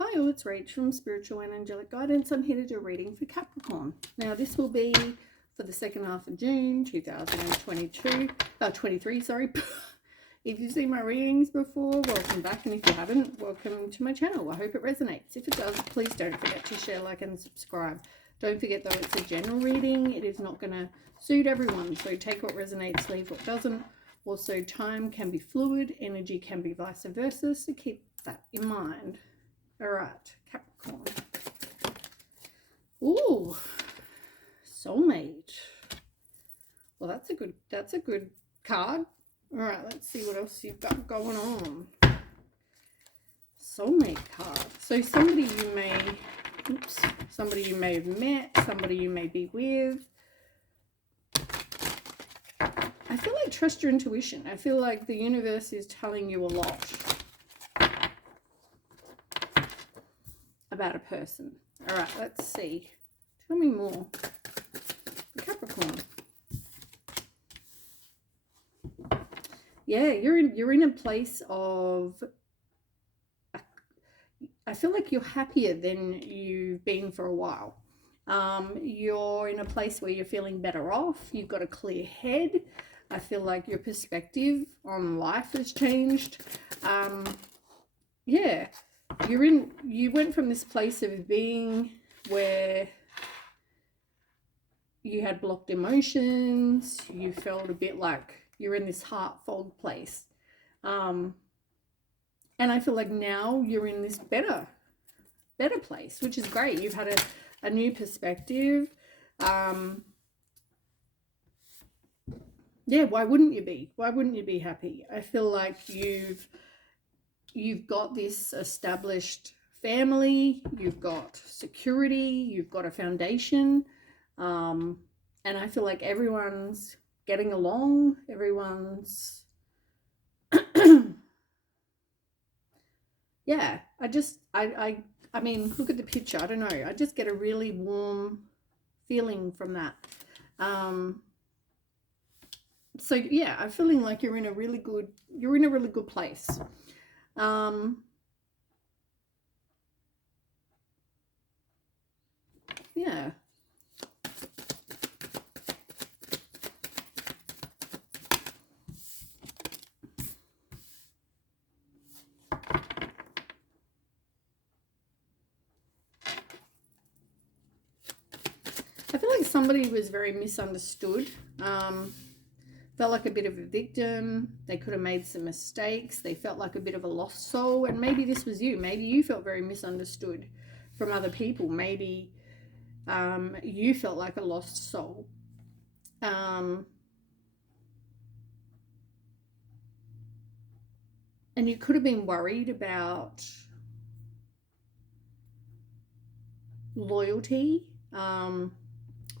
Hi all, it's Rach from Spiritual and Angelic Guidance. I'm here to do a reading for Capricorn. Now this will be for the second half of June 23, sorry. If you've seen my readings before, welcome back, and if you haven't, welcome to my channel. I hope it resonates. If it does, please don't forget to share, like, and subscribe. Don't forget though, it's a general reading. It is not going to suit everyone, so take what resonates, leave what doesn't. Also, time can be fluid, energy can be vice versa, so keep that in mind. All right, Capricorn. Ooh, soulmate. Well, that's a good card. All right, let's see what else you've got going on. Soulmate card. So somebody you may have met, somebody you may be with. I feel like trust your intuition. I feel like the universe is telling you a lot about a person. All right, let's see. Tell me more. Capricorn. Yeah, you're in a place of, I feel like you're happier than you've been for a while. You're in a place where you're feeling better off. You've got a clear head. I feel like your perspective on life has changed. Yeah. You went from this place of being where you had blocked emotions, you felt a bit like you're in this heart fog place. And I feel like now you're in this better place, which is great. You've had a new perspective. Yeah, why wouldn't you be? Why wouldn't you be happy? I feel like you've got this established family, you've got security, you've got a foundation, and I feel like everyone's getting along, everyone's yeah, I mean, look at the picture. I don't know, I just get a really warm feeling from that. So yeah, I'm feeling like you're in a really good place. Yeah. I feel like somebody was very misunderstood. Felt like a bit of a victim. They could have made some mistakes. They felt like a bit of a lost soul. And maybe this was you. Maybe you felt very misunderstood from other people. Maybe you felt like a lost soul. And you could have been worried about loyalty.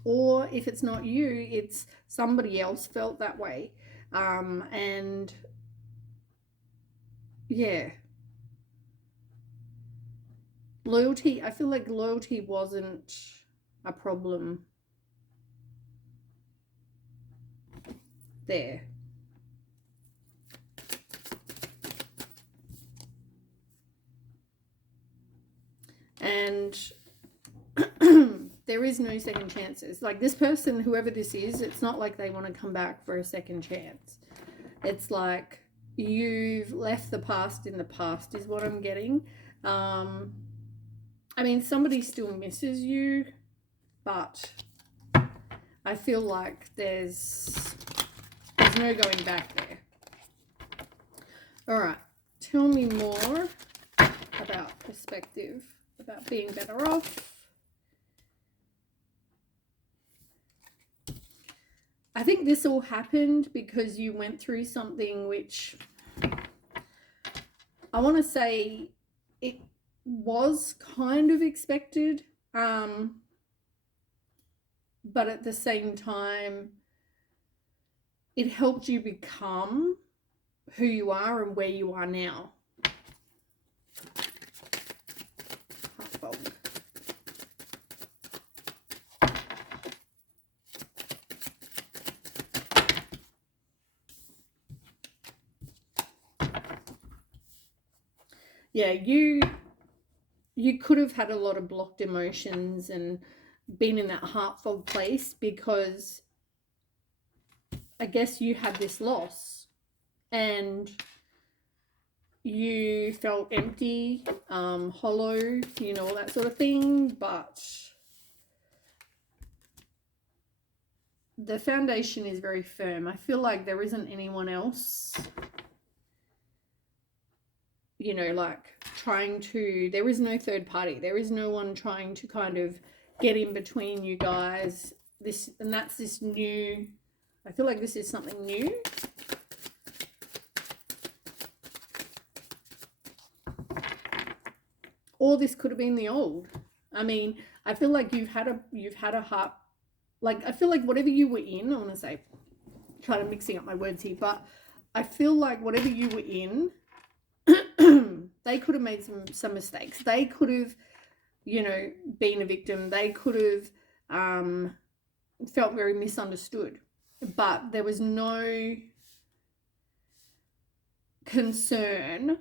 Or if it's not you, it's somebody else felt that way. And yeah, loyalty, I feel like loyalty wasn't a problem there. And there is no second chances. Like this person, whoever this is, it's not like they want to come back for a second chance. It's like you've left the past in the past is what I'm getting. I mean, somebody still misses you, but I feel like there's no going back there. All right, tell me more about perspective, about being better off. I think this all happened because you went through something which I want to say it was kind of expected, but at the same time, it helped you become who you are and where you are now. Yeah, you you could have had a lot of blocked emotions and been in that heart fog place because I guess you had this loss and you felt empty, hollow, you know, all that sort of thing. But the foundation is very firm. I feel like there isn't anyone else, you know, like trying to, there is no third party. There is no one trying to kind of get in between you guys. This, and that's this new, I feel like this is something new. Or this could have been the old. I mean, I feel like you've had a heart, like, I feel like whatever you were in, I want to say, kind of mixing up my words here, but I feel like whatever you were in, they could have made some mistakes. They could have, you know, been a victim. They could have felt very misunderstood. But there was no concern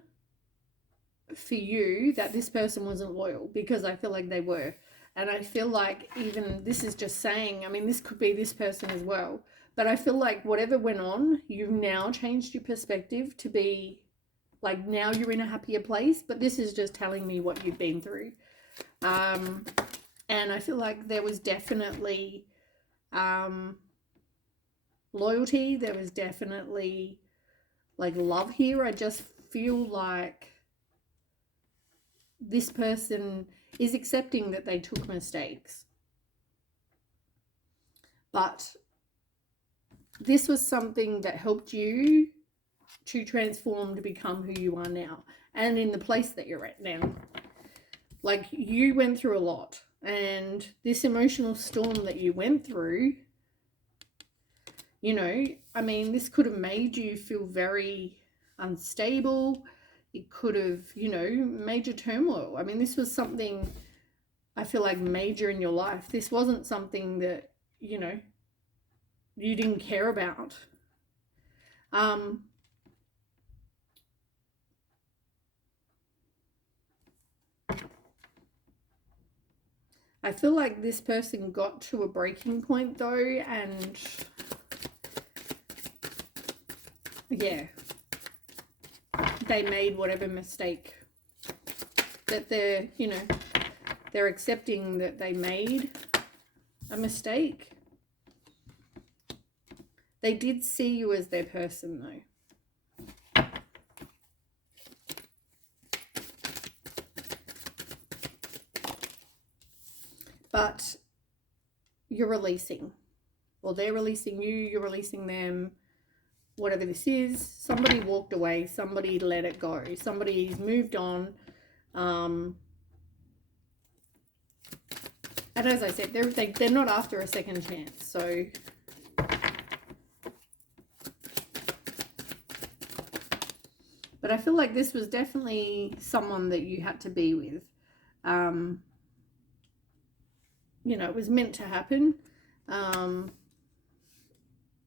for you that this person wasn't loyal, because I feel like they were. And I feel like even this is just saying, I mean, this could be this person as well. But I feel like whatever went on, you've now changed your perspective to be like, now you're in a happier place. But this is just telling me what you've been through. And I feel like there was definitely loyalty. There was definitely like love here. I just feel like this person is accepting that they took mistakes. But this was something that helped you to transform to become who you are now and in the place that you're at now. Like, you went through a lot, and this emotional storm that you went through, you know, I mean, this could have made you feel very unstable. It could have, you know, major turmoil. I mean, this was something I feel like major in your life. This wasn't something that, you know, you didn't care about. I feel like this person got to a breaking point though, and yeah, they made whatever mistake that they're, you know, they're accepting that they made a mistake. They did see you as their person though. But you're releasing. Well, they're releasing you, you're releasing them. Whatever this is, somebody walked away, somebody let it go, somebody's moved on. And as I said, they're not after a second chance. So but I feel like this was definitely someone that you had to be with. You know, it was meant to happen.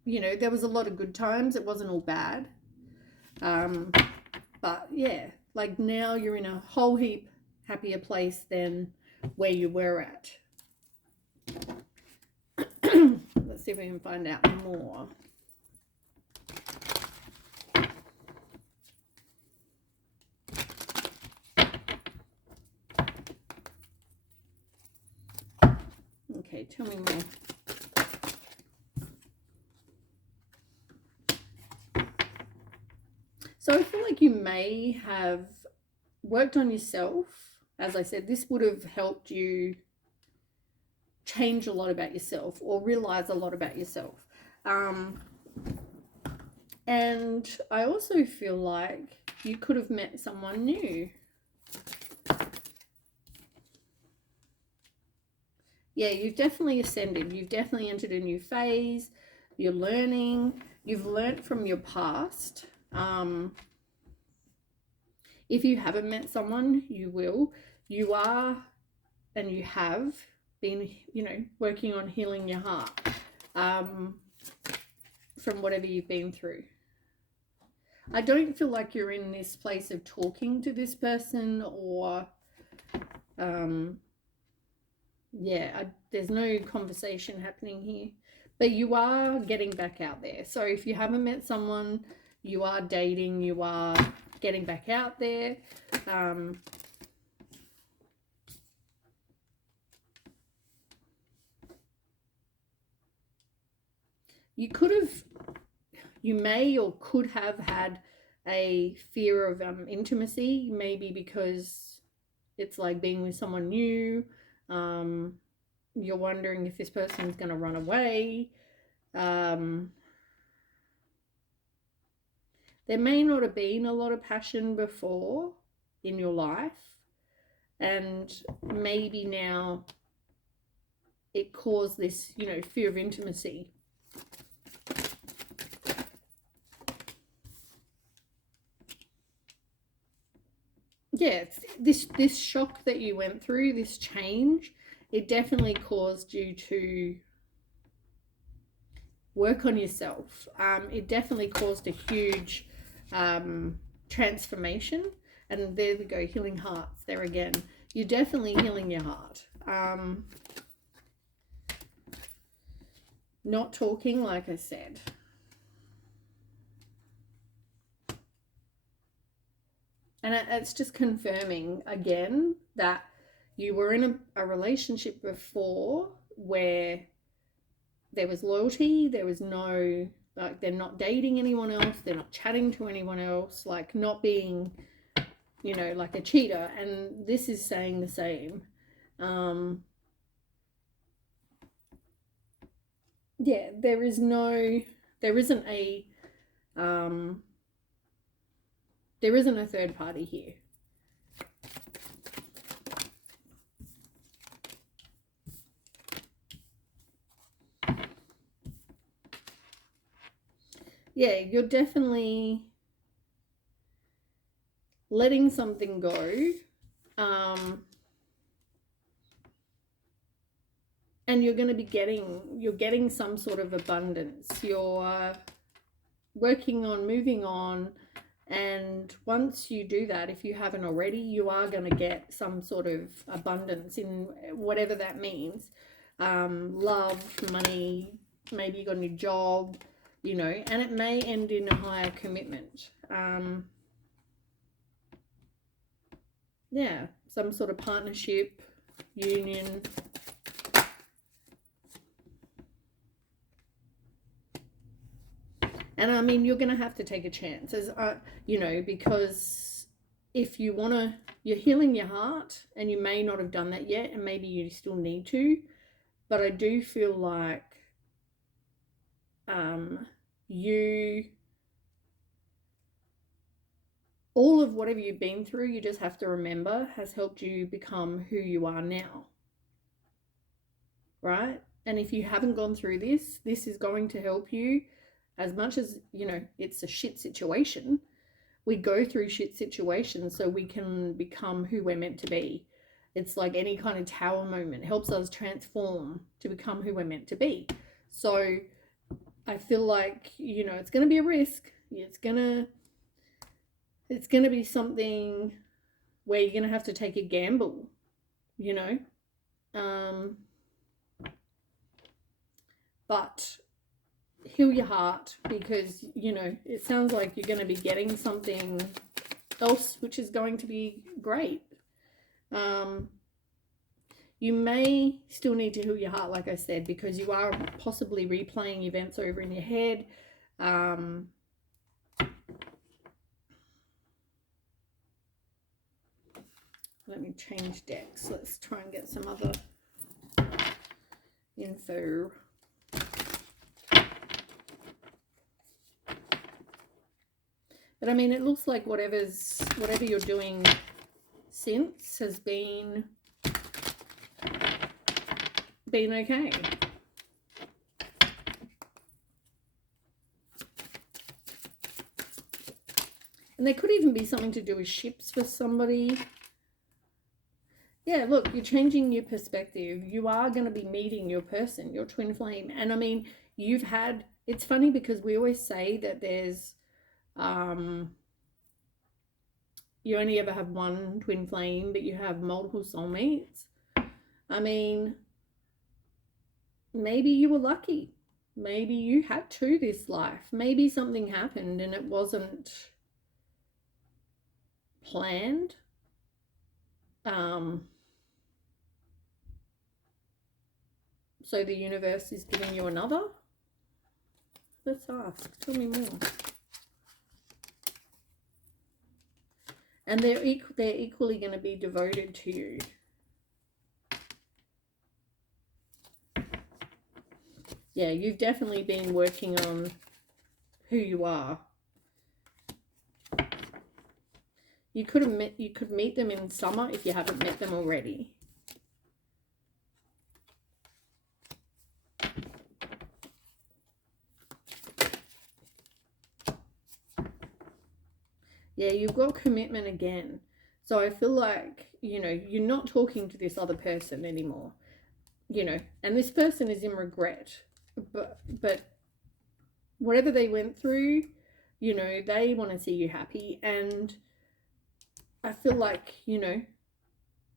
You know, there was a lot of good times. It wasn't all bad. But yeah, like now you're in a whole heap happier place than where you were at. Let's see if we can find out more. Okay, tell me more. So I feel like you may have worked on yourself. As I said, this would have helped you change a lot about yourself or realize a lot about yourself. And I also feel like you could have met someone new. Yeah, you've definitely ascended. You've definitely entered a new phase. You're learning. You've learned from your past. If you haven't met someone, you will. You are, and you have been, you know, working on healing your heart from whatever you've been through. I don't feel like you're in this place of talking to this person or Yeah, there's no conversation happening here, but you are getting back out there. So if you haven't met someone, you are dating, you are getting back out there. You may or could have had a fear of intimacy, maybe because it's like being with someone new. You're wondering if this person is going to run away. There may not have been a lot of passion before in your life, and maybe now it caused this, fear of intimacy. Yeah, this shock that you went through, this change, it definitely caused you to work on yourself. It definitely caused a huge transformation. And there we go, healing hearts there again. You're definitely healing your heart. Not talking, like I said. And it's just confirming again that you were in a relationship before where there was loyalty, there was no, like, they're not dating anyone else, they're not chatting to anyone else, like not being, like a cheater. And this is saying the same. Yeah, there isn't a third party here. Yeah, you're definitely letting something go. And you're going to be getting some sort of abundance. You're working on moving on. And once you do that, if you haven't already, you are going to get some sort of abundance in whatever that means. Love, money, maybe you got a new job, and it may end in a higher commitment. Yeah, some sort of partnership, union. And I mean, you're going to have to take a chance, because if you're healing your heart, and you may not have done that yet, and maybe you still need to, but I do feel like all of whatever you've been through, you just have to remember, has helped you become who you are now. Right? And if you haven't gone through this is going to help you. As much as, it's a shit situation, we go through shit situations so we can become who we're meant to be. It's like any kind of tower moment. It helps us transform to become who we're meant to be. So I feel like, it's going to be a risk. It's going to be something where you're going to have to take a gamble, but heal your heart, because it sounds like you're going to be getting something else which is going to be great. You may still need to heal your heart, like I said, because you are possibly replaying events over in your head. Let me change decks. Let's try and get some other info. But I mean, it looks like whatever you're doing since has been okay. And there could even be something to do with ships for somebody. Yeah, look, you're changing your perspective. You are going to be meeting your person, your twin flame. And I mean, it's funny because we always say that there's you only ever have one twin flame, but you have multiple soulmates. I mean, maybe you were lucky. Maybe you had two this life. Maybe something happened and it wasn't planned. So the universe is giving you another. Let's ask. Tell me more. And they're equally going to be devoted to you. Yeah, you've definitely been working on who you are. You could meet them in summer if you haven't met them already. Yeah, you've got commitment again. So I feel like, you know, you're not talking to this other person anymore. You know, and this person is in regret. But whatever they went through, you know, they want to see you happy. And I feel like, you know,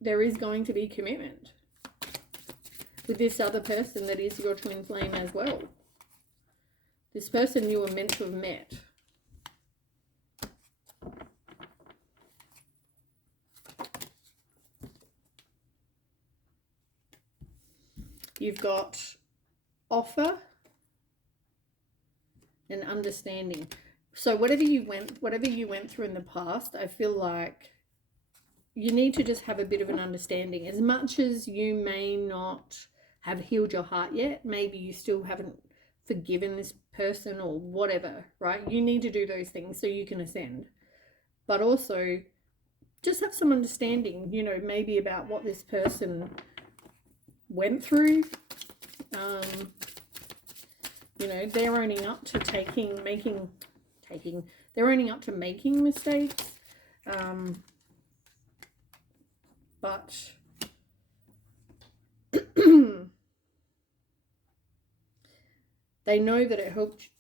there is going to be commitment with this other person that is your twin flame as well. This person you were meant to have met. You've got offer and understanding. So whatever you went through in the past, I feel like you need to just have a bit of an understanding. As much as you may not have healed your heart yet, maybe you still haven't forgiven this person or whatever, right? You need to do those things so you can ascend. But also just have some understanding, you know, maybe about what this person went through. You know, they're owning up to they're owning up to making mistakes. But they know that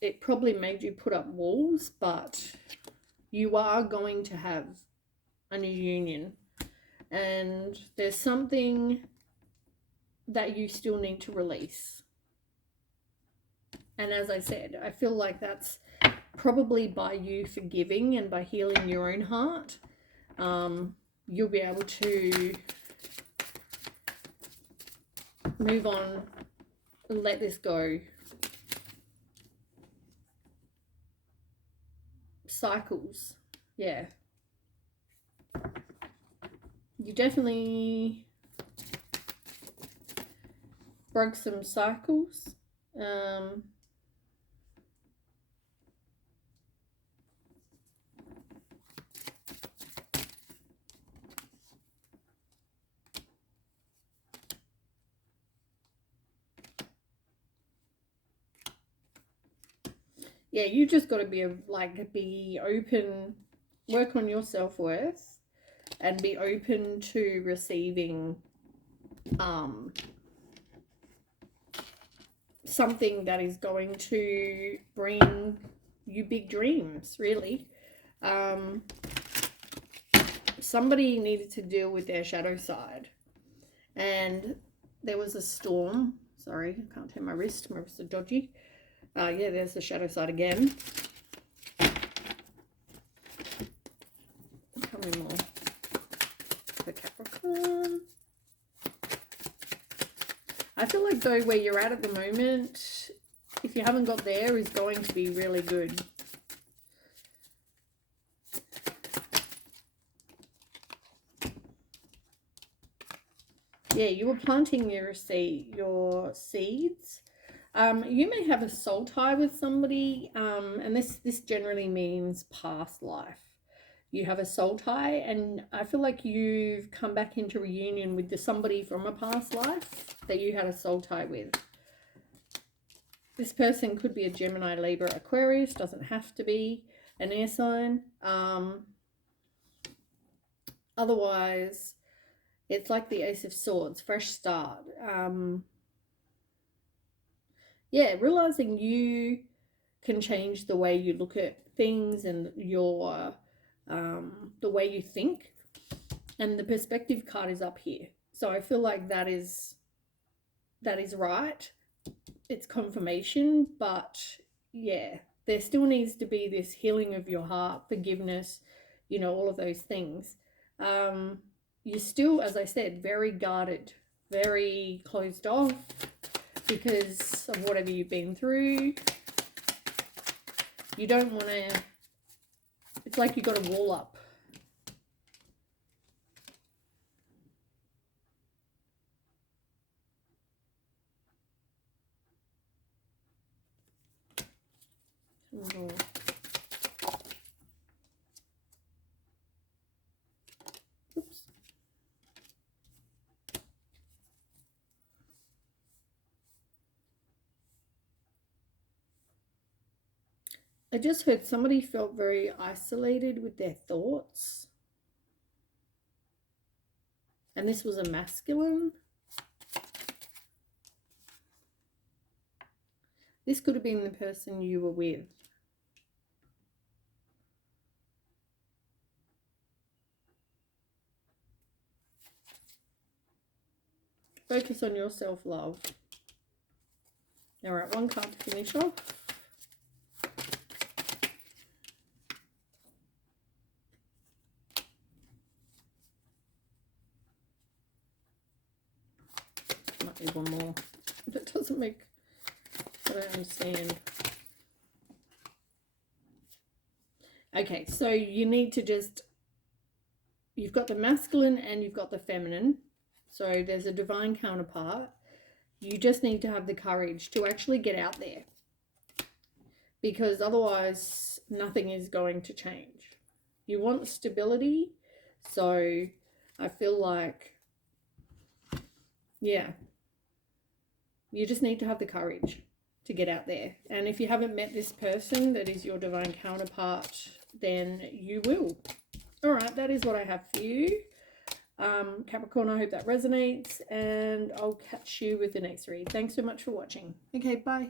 it probably made you put up walls, but you are going to have a new union. And there's something that you still need to release. And as I said, I feel like that's probably by you forgiving and by healing your own heart. You'll be able to move on and let this go. Cycles. Yeah. You definitely broke some cycles. Yeah, you just got to be open, work on your self-worth and be open to receiving something that is going to bring you big dreams, really. Somebody needed to deal with their shadow side, and there was a storm. Sorry, I can't turn my wrist. My wrists are dodgy. Yeah, there's the shadow side again. Tell me more. The Capricorn. I feel like, though, where you're at the moment, if you haven't got there, is going to be really good. Yeah, you were planting your seeds. You may have a soul tie with somebody, and this generally means past life. You have a soul tie, and I feel like you've come back into reunion with somebody from a past life that you had a soul tie with. This person could be a Gemini, Libra, Aquarius, doesn't have to be an air sign. Otherwise, it's like the Ace of Swords, fresh start. Yeah, realizing you can change the way you look at things and your the way you think. And the perspective card is up here. So I feel like that is right. It's confirmation, but yeah, there still needs to be this healing of your heart, forgiveness, you know, all of those things. You're still, as I said, very guarded, very closed off because of whatever you've been through. You don't want to, it's like you got a wall up. Oops. I just heard somebody felt very isolated with their thoughts. And this was a masculine. This could have been the person you were with. Focus on your self-love. All right, one card to finish off. Might need one more. That doesn't make, I don't understand. Okay, so you need to just, you've got the masculine and you've got the feminine. So there's a divine counterpart. You just need to have the courage to actually get out there, because otherwise nothing is going to change. You want stability, so I feel like, yeah, you just need to have the courage to get out there. And if you haven't met this person that is your divine counterpart, then you will. All right, that is what I have for you. Capricorn, I hope that resonates, and I'll catch you with the next read. Thanks so much for watching. Okay, bye.